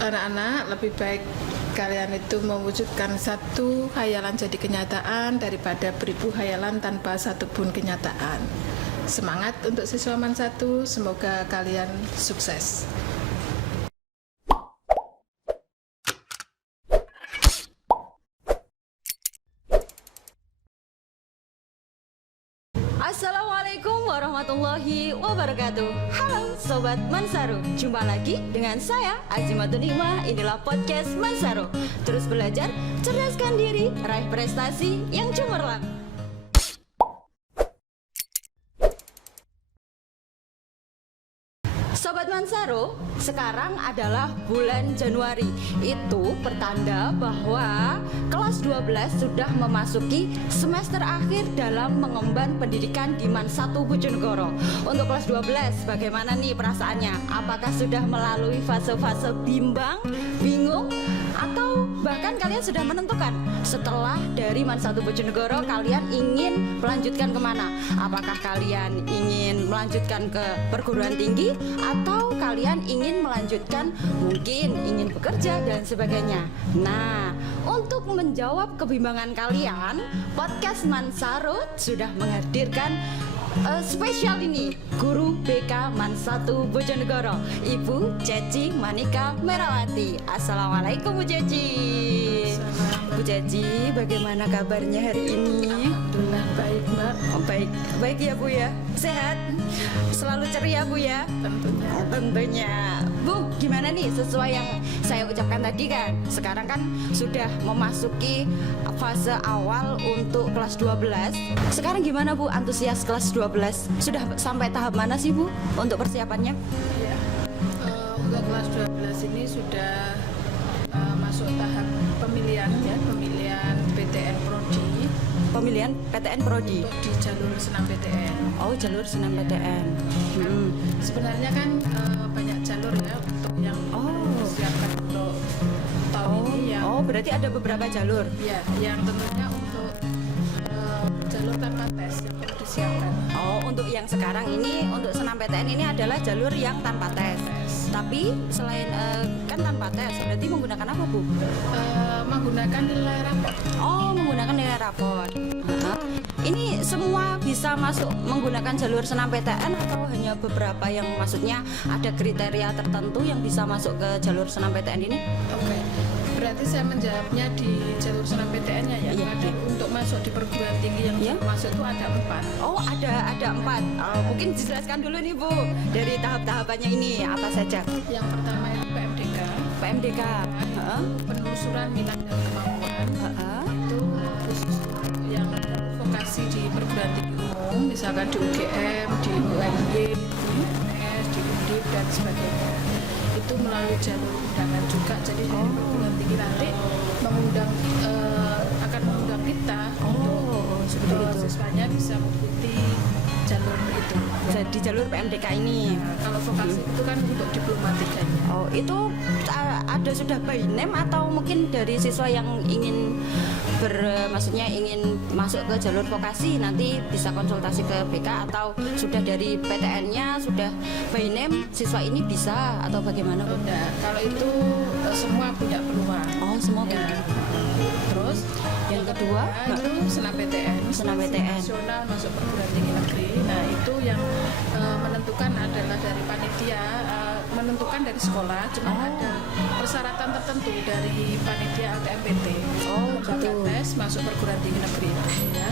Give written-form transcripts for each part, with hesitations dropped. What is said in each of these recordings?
Anak-anak, lebih baik kalian itu mewujudkan satu hayalan jadi kenyataan daripada beribu hayalan tanpa satupun kenyataan. Semangat untuk siswa Man 1, semoga kalian sukses. Assalamualaikum warahmatullahi wabarakatuh. Halo Sobat Mansaru, jumpa lagi dengan saya Azimatun Hikmah. Inilah podcast Mansaru. Terus belajar, cerdaskan diri, raih prestasi yang cemerlang. Sobat Mansaru, sekarang adalah bulan Januari. Itu pertanda bahwa kelas 12 sudah memasuki semester akhir dalam mengemban pendidikan di Man 1 Bojonegoro. Untuk kelas 12, bagaimana nih perasaannya? Apakah sudah melalui fase-fase bimbang, bingung, atau bahkan kalian sudah menentukan setelah dari Man 1 Bojonegoro kalian ingin melanjutkan kemana? Apakah kalian ingin melanjutkan ke perguruan tinggi atau kalian ingin melanjutkan mungkin ingin bekerja dan sebagainya? Nah, untuk menjawab kebimbangan kalian, podcast Mansaru sudah menghadirkan spesial ini, Guru BK Man 1 Bojonegoro, Ibu Ceci Manika Merawati. Assalamualaikum Bu Ceci. Bu Ceci, bagaimana kabarnya hari ini? Alhamdulillah baik, Mbak. Oh, baik ya Bu ya. Sehat? Selalu ceria Bu ya? Tentunya. Bu, gimana nih sesuai yang saya ucapkan tadi kan? Sekarang kan sudah memasuki fase awal untuk kelas 12. Sekarang gimana Bu antusias kelas 12? Sudah sampai tahap mana sih Bu untuk persiapannya? Ya, untuk kelas 12 ini sudah masuk tahap pemilihan ya, pemilihan PTN Prodi. Pemilihan PTN Prodi untuk di jalur senam PTN. Oh, jalur senam PTN. Sebenarnya kan banyak jalur ya untuk yang disiapkan untuk tahun ini yang. Oh, berarti ada beberapa jalur. Ya, yang tentunya untuk jalur tanpa tes yang perlu disiapkan. Oh, untuk yang sekarang ini untuk senam PTN ini adalah jalur yang tanpa tes. Tapi selain kan tanpa tes, berarti menggunakan apa Bu? Menggunakan nilai rapor. Oh, menggunakan nilai rapor. Ini semua bisa masuk menggunakan jalur senam PTN atau hanya beberapa yang maksudnya ada kriteria tertentu yang bisa masuk ke jalur senam PTN ini? Oke. Berarti saya menjawabnya di jalur senam PTN-nya ya. Iya. Jadi untuk masuk di perguruan tinggi yang masuk itu ada 4. Oh, ada 4. Mungkin dijelaskan dulu nih Bu dari tahap-tahapannya ini apa saja? Yang pertama itu PMDK. PMDK. Penelusuran minat dan kemampuan. Itu khusus yang vokasi di perguruan tinggi umum, misalkan di UGM, di UNY, di UNS, di UNDIP dan sebagainya. Itu melalui jalur undangan juga. Jadi dari perguruan tinggi nanti mengundang akan mengundang kita untuk siswanya bisa mengikuti jalur itu. Jadi jalur PMDK ini. Kalau vokasi itu kan untuk diplomatikanya. Oh, itu ada sudah by name atau mungkin dari siswa yang ingin maksudnya ingin masuk ke jalur vokasi nanti bisa konsultasi ke BK atau sudah dari PTN-nya sudah by name siswa ini bisa atau bagaimana Bu? Nah, kalau itu semua punya peluang. Oh, semua ya. punya. Terus yang kedua itu senam PTN. Senam PTN Nasional masuk perguruan tinggi negeri. Nah, itu yang menentukan adalah dari panitia, menentukan dari sekolah, cuma ada persyaratan tertentu dari panitia LTMPT. Lembaga tes masuk perguruan tinggi negeri ya.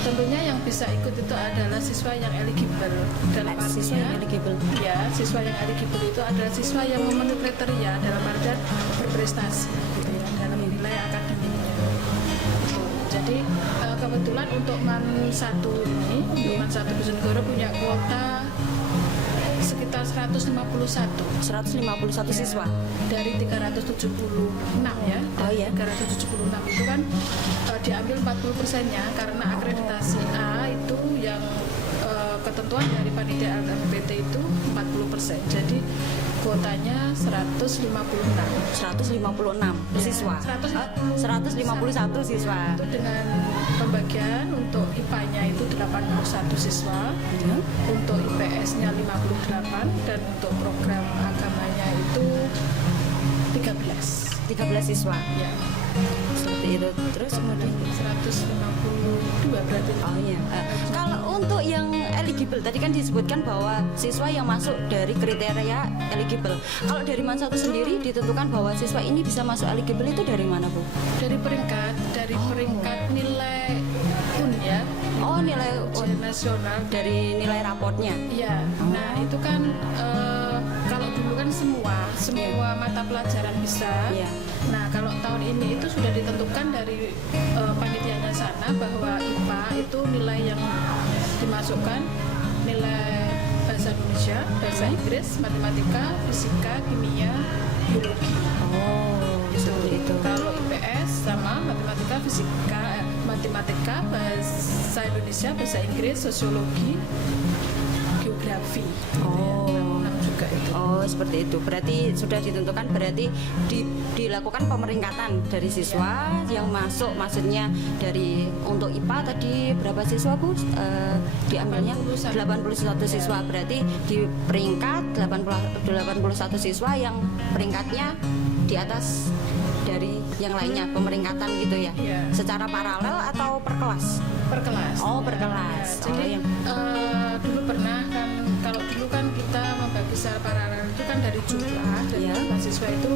Tentunya yang bisa ikut itu adalah siswa yang eligible. Dalam siswa yang artinya eligible. ya, siswa yang eligible itu adalah siswa yang memenuhi kriteria dalam artian berprestasi gitu ya, dalam nilai akademiknya. Jadi kebetulan untuk Man 1 ini, untuk Man 1 Bojonegoro punya kuota sekitar 151 siswa dari 376 ya. Oh ya. 376 itu kan diambil 40%-nya karena akreditasi A itu yang ketentuan dari panitia LMPT itu 40%. Jadi kuotanya 156 siswa. 151 siswa. Itu dengan pembagian untuk IPA-nya itu 81 siswa, untuk IPS-nya 58 dan untuk program agamanya itu 13 siswa. Ya, Seperti itu. Terus kemudian 152 berarti. oh iya. Kalau untuk yang eligible tadi kan disebutkan bahwa siswa yang masuk dari kriteria eligible. Kalau dari Mansatu sendiri ditentukan bahwa siswa ini bisa masuk eligible itu dari mana, Bu? Dari peringkat nilai UN ya. Oh, nilai Ujian nasional. dari nilai raportnya. Iya. Nah, itu kan kalau dulu kan semua mata pelajaran bisa. Iya. Nah, kalau tahun ini itu sudah ditentukan dari panitianya sana bahwa IPA itu nilai yang dimasukkan nilai bahasa Indonesia, bahasa Inggris, matematika, fisika, kimia, biologi. Oh, seperti itu. Kalau IPS sama matematika, bahasa Indonesia, bahasa Inggris, sosiologi, geografi. Oh. Enam juga itu. Oh, seperti itu. Berarti sudah ditentukan, berarti dilakukan pemeringkatan dari siswa yang masuk, maksudnya dari untuk IPA tadi berapa siswa, Bu? Diambilnya 81 siswa. Berarti di peringkat 81 siswa yang peringkatnya di atas dari yang lainnya, pemeringkatan gitu ya. Iya. Secara paralel atau per kelas? Per kelas. Oh, per Ya, kelas. ya. Jadi Oh, yang dulu pernah kan, kalau dulu kan kita membagi secara paralel itu kan dari jumlah dari Iya. mahasiswa itu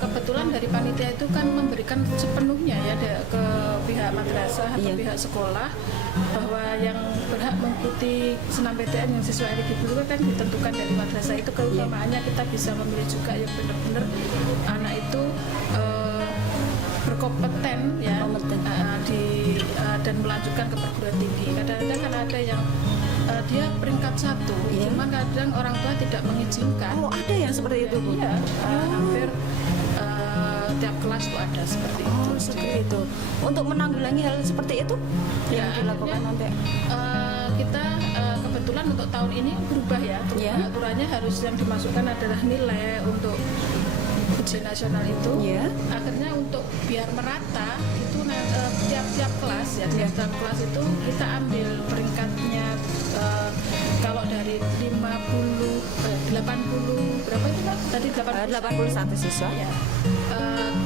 kebetulan dari panitia itu kan memberikan sepenuhnya ya ke pihak madrasah atau Iya. pihak sekolah bahwa yang berhak mengikuti senam PTN yang siswa eligible itu kan ditentukan dari madrasah itu, keutamaannya kita bisa memilih juga yang benar-benar anak itu berkompeten ya dan melanjutkan ke perguruan tinggi. Kadang-kadang kan ada yang dia peringkat 1, Iya. cuman kadang orang tua tidak mengizinkan. Oh, ada yang seperti itu, Bu? Iya, hampir tiap kelas tuh ada seperti itu. Oh, seperti itu. Untuk menanggulangi hal seperti itu Ya, yang dilakukan akhirnya, sampai kita kebetulan untuk tahun ini berubah ya. Iya. Aturannya harus yang dimasukkan adalah nilai untuk ujian nasional itu. Iya. Akhirnya untuk biar merata itu tiap-tiap kelas ya, tiap kelas itu kita ambil peringkatnya, kalau dari 80 berapa itu Pak? Tadi 81 siswa. Ya.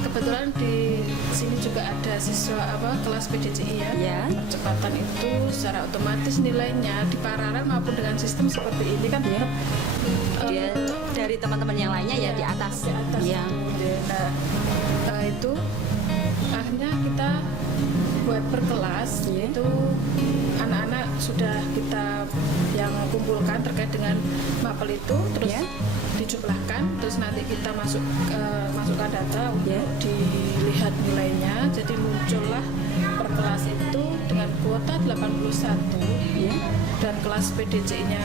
Kebetulan di sini juga ada siswa kelas PDCI ya. Ya. Percepatan itu secara otomatis nilainya di paralel maupun dengan sistem seperti ini kan Ya. tetap Dia dari teman-teman yang lainnya ya di atas. Di atas Ya. itu. Nah, itu akhirnya kita buat per kelas Iya. itu anak-anak sudah kita yang kumpulkan terkait dengan mapel itu, terus Iya. dijumlahkan, terus nanti kita masukkan data untuk Iya. dilihat nilainya. Jadi muncullah per kelas itu dengan kuota 81 Ya. dan kelas PDC-nya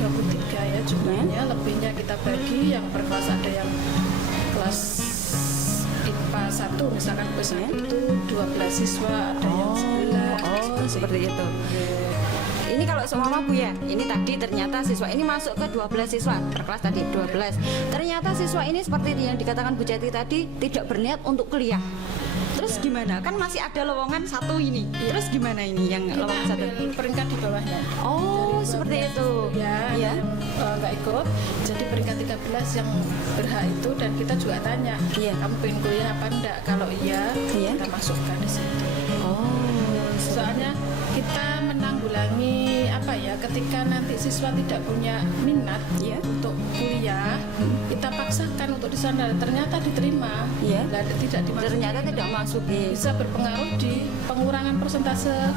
23 ya jumlahnya. Lebihnya kita bagi, yang per kelas ada yang kelas IPA 1 misalkan Ya. itu 12 siswa, ada yang 11. Oh, seperti itu. Ini kalau seumpama Bu ya, ini tadi ternyata siswa ini masuk ke 12 siswa, per kelas tadi 12. Ternyata siswa ini seperti yang dikatakan Bu Jati tadi tidak berniat untuk kuliah. Terus gimana? Kan masih ada lowongan satu ini. Terus gimana ini yang Kita lowongan satu? ambil peringkat di bawahnya. Oh, seperti itu. Ya, Ya. yang nggak ikut. Jadi peringkat 13 yang berhak itu, dan kita juga tanya, Iya. kamu pengen kuliah apa enggak? Kalau iya, Iya. kita masukkan di situ. Oh, Soalnya kita menanggulangi ketika nanti siswa tidak punya minat Iya. untuk kuliah, kita paksakan untuk di sana, ternyata diterima. Iya. Lah, tidak dimasuki. ternyata tidak masuk Bisa berpengaruh di pengurangan persentase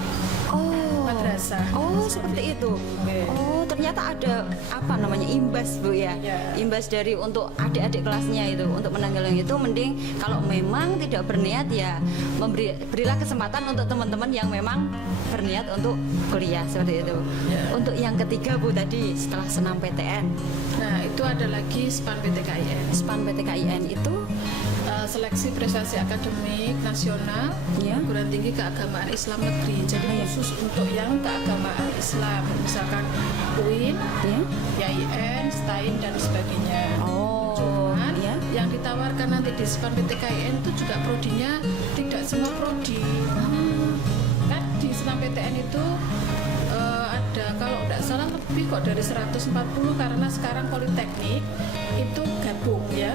madrasah. Oh, seperti itu. Oke. Oh, ternyata ada apa namanya imbas Bu ya. Ya. Imbas dari untuk adik-adik kelasnya itu untuk menanggulangi itu, mending kalau memang tidak berniat ya berilah kesempatan untuk teman-teman yang memang berniat untuk kuliah seperti itu. Ya. Untuk yang ketiga Bu tadi setelah senam PTN, Nah, itu ada lagi SPAN PTKIN. SPAN PTKIN itu Seleksi prestasi akademik nasional Ya. perguruan tinggi keagamaan Islam negeri. Jadi khusus untuk yang keagamaan Islam, misalkan UIN, ya. YIN, STAIN dan sebagainya. Oh, Cuman ya. yang ditawarkan nanti di SPAN PTKIN itu juga prodinya tidak semua prodi. Kan di senam PTN itu ada, kalau tidak salah lebih kok dari 140, karena sekarang politeknik itu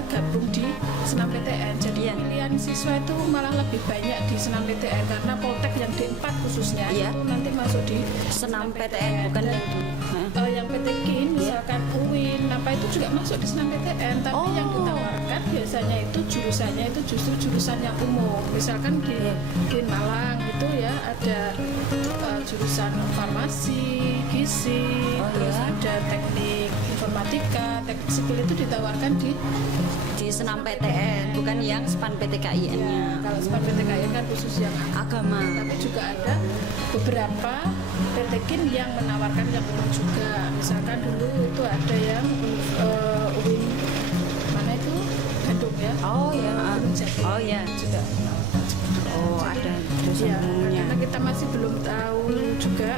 gabung di senam PTN. Jadi Iya. pilihan siswa itu malah lebih banyak di senam PTN karena Poltek yang D4 khususnya Iya. itu nanti masuk di Senam PTN bukan Dan, yang di. yang PTKIN misalkan UIN apa itu juga masuk di senam PTN, tapi Oh. yang ditawarkan biasanya itu jurusannya itu justru jurusan yang umum. Misalkan di Iya. UIN Malang gitu ya ada jurusan farmasi, gizi, Oh, terus iya. ada teknik informatika, teknik sipil itu ditawarkan di Senam PTN bukan yang SPAN PTKIN-nya. kalau SPAN PTKIN kan khusus yang Agama. tapi juga ada beberapa PTKIN yang menawarkan yang umum juga. Misalkan dulu itu ada yang UIN mana itu Bandung ya. Oh ya. Gunung Jati. Oh ya. Juga. Oh ada jurusan Ya, umumnya. karena kita masih belum tahu juga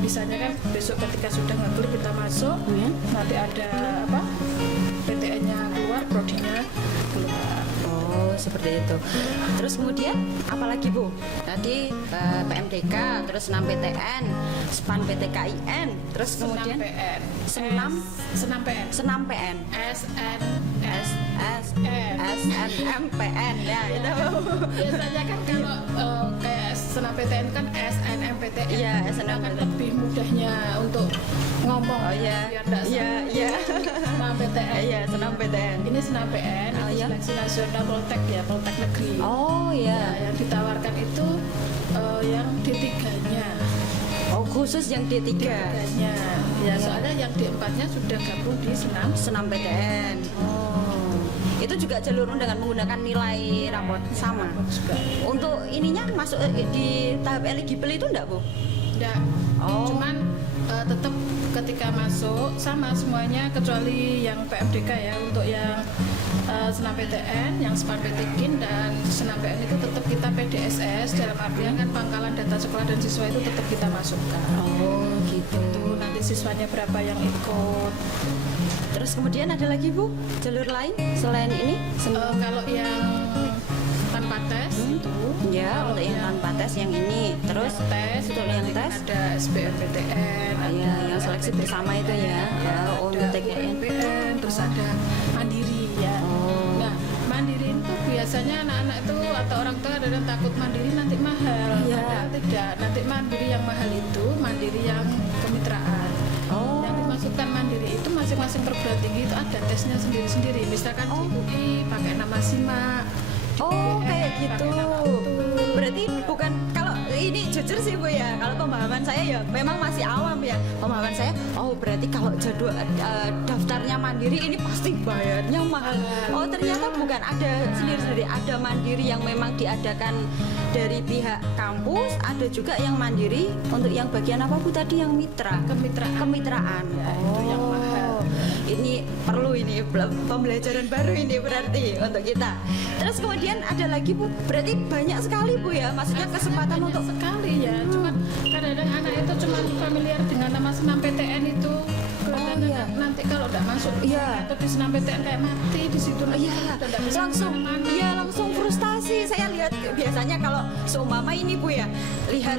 bisanya kan besok ketika sudah ngeklik kita masuk Ya. nanti ada apa PTN-nya keluar, prodinya keluar. Oh seperti itu. Terus kemudian apalagi Bu? Tadi PMDK, terus senam PTN, SPAN PTKIN, terus kemudian PN. Senam? Senam PN. senam PN, SN SNMPN ya itu. biasanya kan kalau kayak senam PTN kan SNMPTN. Iya, Kita kan SNMPTN. lebih mudahnya untuk ngomong. Oh iya, biar nggak iya, salah. iya. Senam PTN. Iya senam PTN. Ini senam PN, Oh, itu iya. seleksi nasional Poltek ya, Poltek negeri. Oh Nah, ya. yang ditawarkan itu yang D3-nya. Oh khusus yang D3. D3-nya. Ya, soalnya yang D4-nya sudah gabung di senam Senam PTN. Oh. Itu juga jalur undangan menggunakan nilai rapot sama. juga. Untuk ininya masuk di tahap eligible itu enggak Bu? Enggak. Oh. Cuman tetap ketika masuk sama semuanya kecuali yang PMDK ya, untuk yang senam PTN, yang SPAN PTKIN dan senam PN itu tetap kita PDSS, dalam artian kan pangkalan data sekolah dan siswa itu tetap kita masukkan. Oh gitu. Itu nanti siswanya berapa yang ikut. Terus kemudian ada lagi Bu jalur lain selain ini? Kalau yang tanpa tes itu Ya kalau untuk yang tanpa tes yang ini. Terus tes itu untuk yang nanti tes? ada SBMPTN, Ya yang seleksi bersama itu ya. Ya ada UMTKN. UMPN, terus ada mandiri ya. Oh. Nah, mandiri itu biasanya anak-anak itu atau orang tua ada yang takut mandiri nanti mahal. Iya. Padahal tidak. Nanti mandiri yang mahal itu mandiri yang kemitraan. Oh. Yang dimasukkan mandiri itu masing-masing perguruan tinggi itu ada tesnya sendiri-sendiri. Misalkan Oh. di UI pakai nama SIMA. di Oh UGM kayak gitu. pakai nama UTU. Berarti bukan kalau ini jujur sih Bu ya. Kalau pemahaman saya ya memang masih awam ya. Pemahaman saya oh berarti kalau jadwal daftarnya mandiri ini pasti bayarnya mahal. Oh ternyata bukan, ada sendiri-sendiri. Ada mandiri yang memang diadakan dari pihak kampus, ada juga yang mandiri untuk yang bagian apa Bu tadi yang mitra? Kemitraan. Kemitraan. Ya, itu yang mahal. Ini perlu ini pembelajaran baru ini berarti untuk kita. Terus kemudian ada lagi Bu, berarti banyak sekali Bu ya, maksudnya kesempatan Banyak untuk sekali ya. Cuman kadang-kadang anak itu cuma familiar dengan nama senam PTN itu. Kelihatannya iya. nanti kalau udah masuk Iya. atau di senam PTN kayak mati di situ nanti Iya, udah nggak bisa langsung, kemana-mana. iya langsung frustasi. Saya lihat biasanya kalau seumpama ini Bu ya, lihat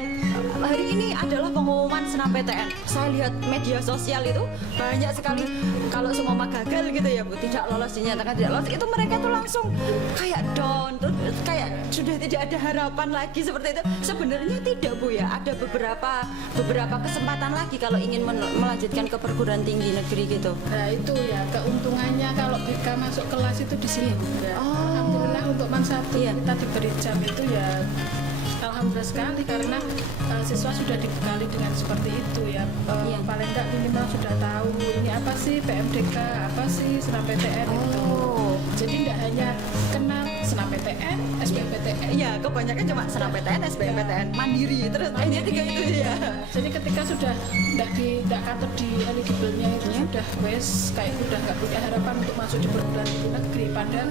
hari ini adalah pengumuman senam PTN. Saya lihat media sosial itu banyak sekali kalau seumpama gagal gitu ya Bu, tidak lolos, dinyatakan tidak lolos, itu mereka tuh langsung kayak down, tuh kayak sudah tidak ada harapan lagi seperti itu. Sebenarnya tidak Bu ya, ada beberapa kesempatan lagi kalau ingin melanjutkan ke perguruan tinggi negeri gitu. Nah itu ya keuntungannya kalau BK masuk kelas itu di sini juga. Oh. Alhamdulillah untuk MAN 1 Iya. kita diberi jam itu ya alhamdulillah sekali karena siswa sudah dibekali dengan seperti itu ya. Iya. Paling enggak minimal sudah tahu ini apa sih PMDK, apa sih senam PTN itu. Oh. Jadi tidak hanya kenal senam PTN, SBMPTN. Iya, kebanyakan cuma senam PTN, SBMPTN, mandiri, terus ini tiga itu ya. Jadi ketika sudah tidak kantor di eligible-nya itu sudah kayak udah nggak punya harapan untuk masuk di perguruan tinggi negeri, padahal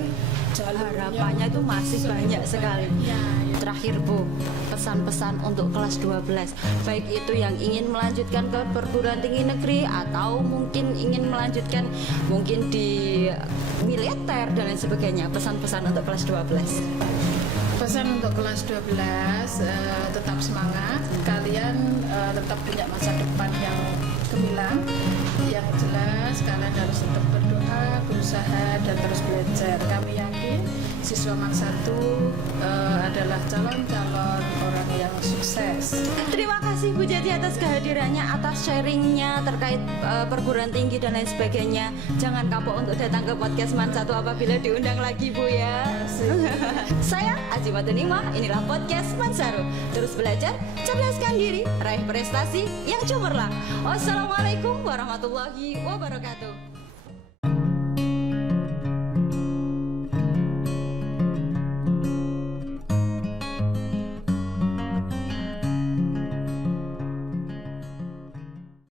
jalurnya Harapannya itu masih banyak sekali. Ya, ya. Terakhir Bu, pesan-pesan untuk kelas 12, baik itu yang ingin melanjutkan ke perguruan tinggi negeri atau mungkin ingin melanjutkan mungkin di militer dan lain sebagainya. Pesan-pesan untuk kelas 12. Pesan untuk kelas 12 tetap semangat, kalian tetap punya masa depan yang gemilang. Yang jelas kalian harus tetap berdoa, berusaha dan terus belajar. Kami yang mahasiswa Man 1 adalah calon-calon orang yang sukses. Terima kasih Bu Jati atas kehadirannya, atas sharingnya terkait perguruan tinggi dan lain sebagainya. Jangan kapok untuk datang ke podcast Man 1 apabila diundang lagi Bu ya. Saya Azimatunima, inilah podcast Man 1. Terus belajar, cerdaskan diri, raih prestasi yang cemerlang. Wassalamualaikum warahmatullahi wabarakatuh.